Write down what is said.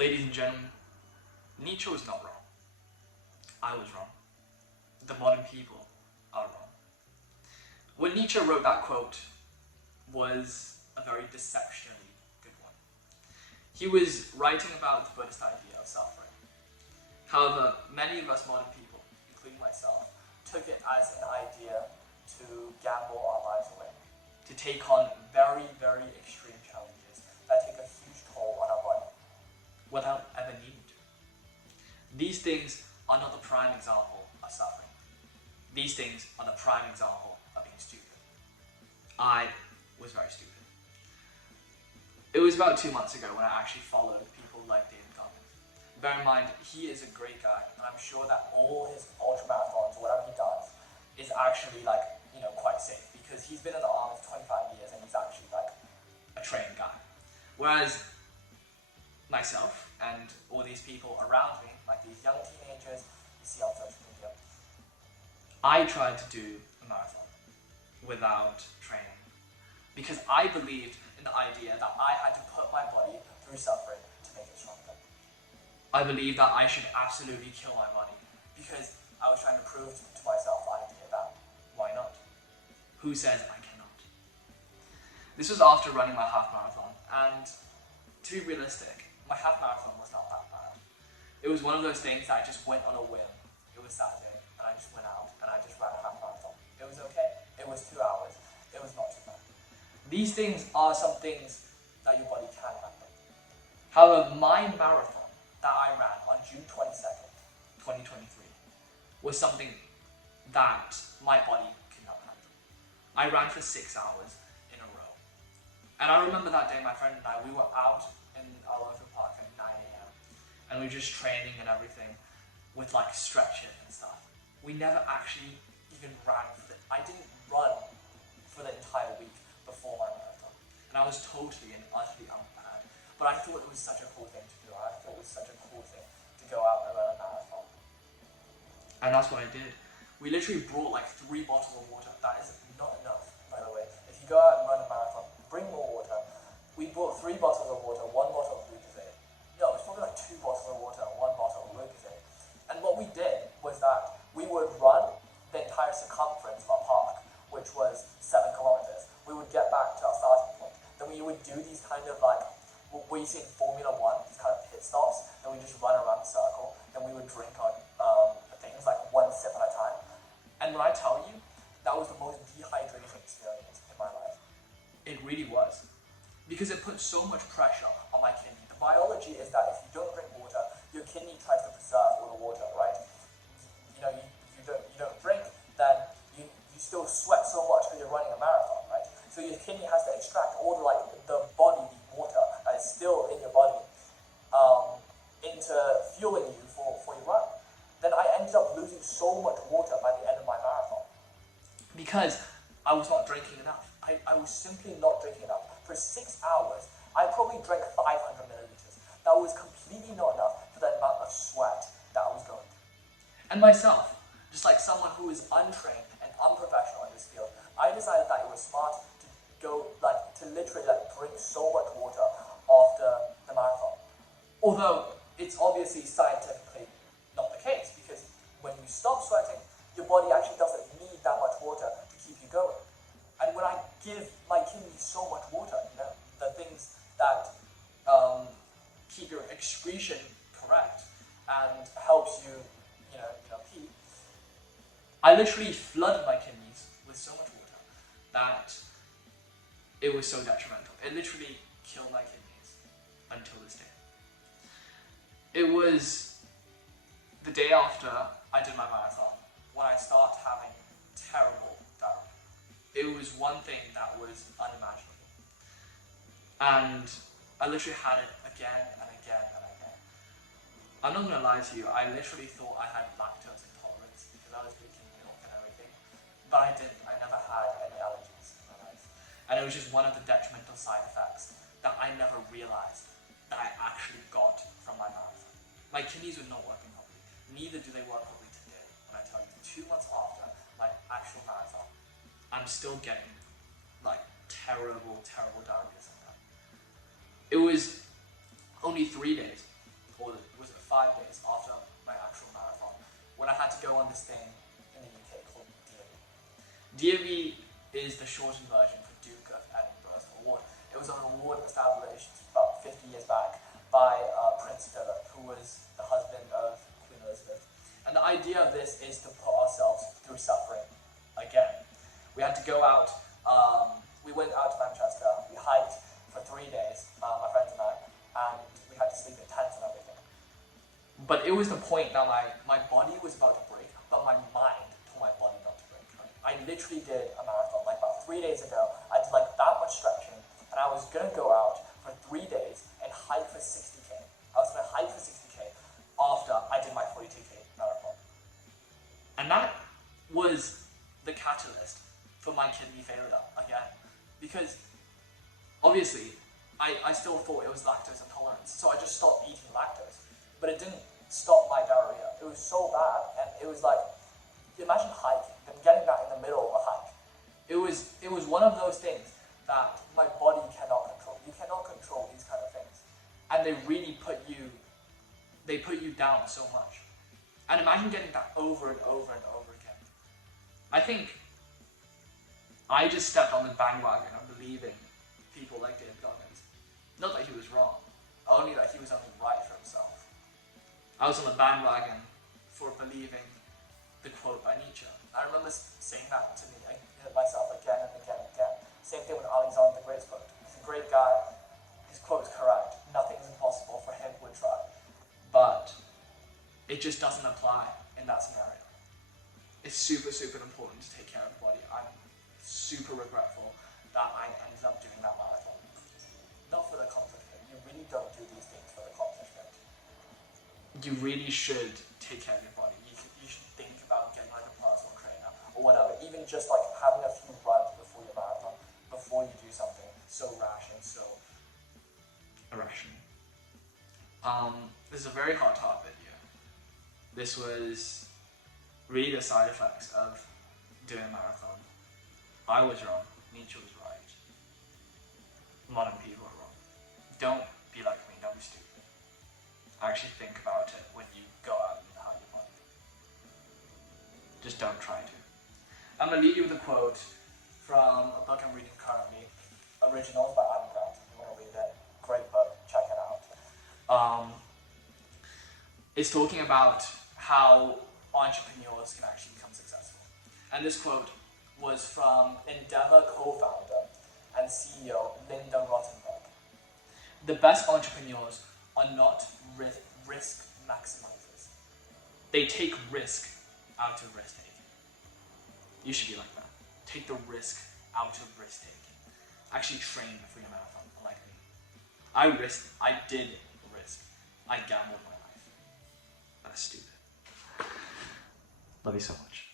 Ladies and gentlemen, Nietzsche was not wrong. I was wrong. The modern people are wrong. When Nietzsche wrote that quote was a very deceptionally good one. He was writing about the Buddhist idea of suffering. However, many of us modern people, including myself, took it as an idea to gamble our lives away, to take on very, very extreme challenges that take a huge toll on our body without ever needing to. These things are not the prime example of suffering. These things are the prime example of being stupid. I was very stupid. It was about 2 months ago when I actually followed people like David Goggins. Bear in mind, he is a great guy, and I'm sure that all his ultramarathons, or whatever he does, is actually quite safe, because he's been in the army for 25 years and he's actually a trained guy. Whereas myself and all these people around me, like these young teenagers you see on social media, I tried to do a marathon without training because I believed in the idea that I had to put my body through suffering to make it stronger. I believed that I should absolutely kill my body because I was trying to prove to myself the idea that why not? Who says I cannot? This was after running my half marathon, and to be realistic, my half marathon was not that bad. It was one of those things that I just went on a whim. It was Saturday, and I just went out and I just ran a half marathon. It was okay. It was 2 hours. It was not too bad. These things are some things that your body can handle. However, my marathon that I ran on June 22nd, 2023, was something that my body could not handle. I ran for 6 hours in a row. And I remember that day, my friend and I, we were out in our local park at 9 a.m. and we were just training and everything with stretching and stuff. We never actually even ran I didn't run for the entire week before my marathon. And I was totally and utterly unprepared. But I thought it was such a cool thing to do. I thought it was such a cool thing to go out and run a marathon. And that's what I did. We literally brought 3 bottles of water. That is not enough, by the way. If you go out and run a marathon, bring more water. We brought 3 bottles of water, 1 bottle of Lucozade. No, it's probably 2 bottles of water and 1 bottle of Lucozade. And what we did was that we would run the entire circumference of our park, which was 7 kilometers. We would get back to our starting point. Then we would do these what you see in Formula 1, these kind of pit stops. Then we just run around the circle. Then we would drink our things, 1 sip at a time. And when I tell you, that was the most dehydrating experience in my life. It really was. Because it put so much pressure on my kidney. The biology is that if you don't drink water, your kidney tries to preserve all the water, right? You don't drink, then you still sweat so much because you're running a marathon, right? So your kidney has to extract all the body water that is still in your body into fueling you for your run. Then I ended up losing so much water by the end of my marathon because I was not drinking enough. I was simply not drinking enough. For 6 hours, I probably drank 500 milliliters. That was completely not enough for the amount of sweat that I was going through. And myself, just like someone who is untrained and unprofessional in this field, I decided that it was smart to go, to literally drink so much water after the marathon. Although, it's obviously scientifically not the case, because when you stop sweating, your body actually doesn't need that much water to keep you going. And when I give my kidneys so much water, the things that keep your excretion correct and helps you, pee, I literally flooded my kidneys with so much water that it was so detrimental. It literally killed my kidneys until this day. It was the day after I did my marathon when I started having terrible diarrhea. It was one thing that was unimaginable. And I literally had it again and again and again. I'm not gonna lie to you, I literally thought I had lactose intolerance because I was drinking milk and everything. But I didn't. I never had any allergies in my life. And it was just one of the detrimental side effects that I never realized that I actually got from my marathon. My kidneys were not working properly. Neither do they work properly today. When I tell you, 2 months after my actual marathon, I'm still getting terrible, terrible diarrhea sometimes. It was only 3 days DOE is the shortened version for Duke of Edinburgh Award. It was an award established about 50 years back by Prince Philip, who was the husband of Queen Elizabeth. And the idea of this is to put ourselves through suffering again. We had to go out, we went out to Manchester, we hiked for 3 days, my friends and I, and we had to sleep in tents and everything. But it was the point that my body was about to break, but my mind told my body not to break. Right? I literally did a marathon, like about 3 days ago. I did like that much stretching, and I was gonna go out for 3 days and hike for 60k. I was gonna hike for 60k after I did my 42k marathon. And that was the catalyst for my kidney failure again. Because obviously, I still thought it was lactose intolerance, so I just stopped eating lactose. But it didn't stop my diarrhea. It was so bad, and it was like, imagine hiking, and getting that in the middle of a hike. It was one of those things that my body cannot control. You cannot control these kind of things. And they really put you down so much. And imagine getting that over and over and over again. I think I just stepped on the bandwagon of believing people like David Goggins. Not that he was wrong, only that he was only right for himself. I was on the bandwagon for believing the quote by Nietzsche. I remember saying that to myself again and again and again. Same thing with Alexander the Great's quote. He's a great guy, his quote's correct. Nothing is impossible for him who would try. But it just doesn't apply in that scenario. It's super, super important to take care of the body. I'm super regretful that I ended up doing that marathon. Not for the accomplishment. You really don't do these things for the accomplishment. You really should take care of your body. You should think about getting like a personal trainer or whatever. Even just like having a few runs before your marathon, before you do something so rash and so irrational. This is a very hot topic here. This was really the side effects of doing a marathon. I was wrong. Nietzsche was right. Modern people are wrong. Don't be like me. Don't be stupid. Actually think about it when you go out and have your body. Just don't try to. I'm going to leave you with a quote from a book I'm reading currently. Originals by Adam Grant. If you want to read it, great book. Check it out. It's talking about how entrepreneurs can actually become successful. And this quote was from Endeavor co-founder and CEO Linda Rottenberg. The best entrepreneurs are not risk maximizers. They take risk out of risk taking. You should be like that. Take the risk out of risk taking. Actually train for your marathon, like me. I did risk. I gambled my life. That's stupid. Love you so much.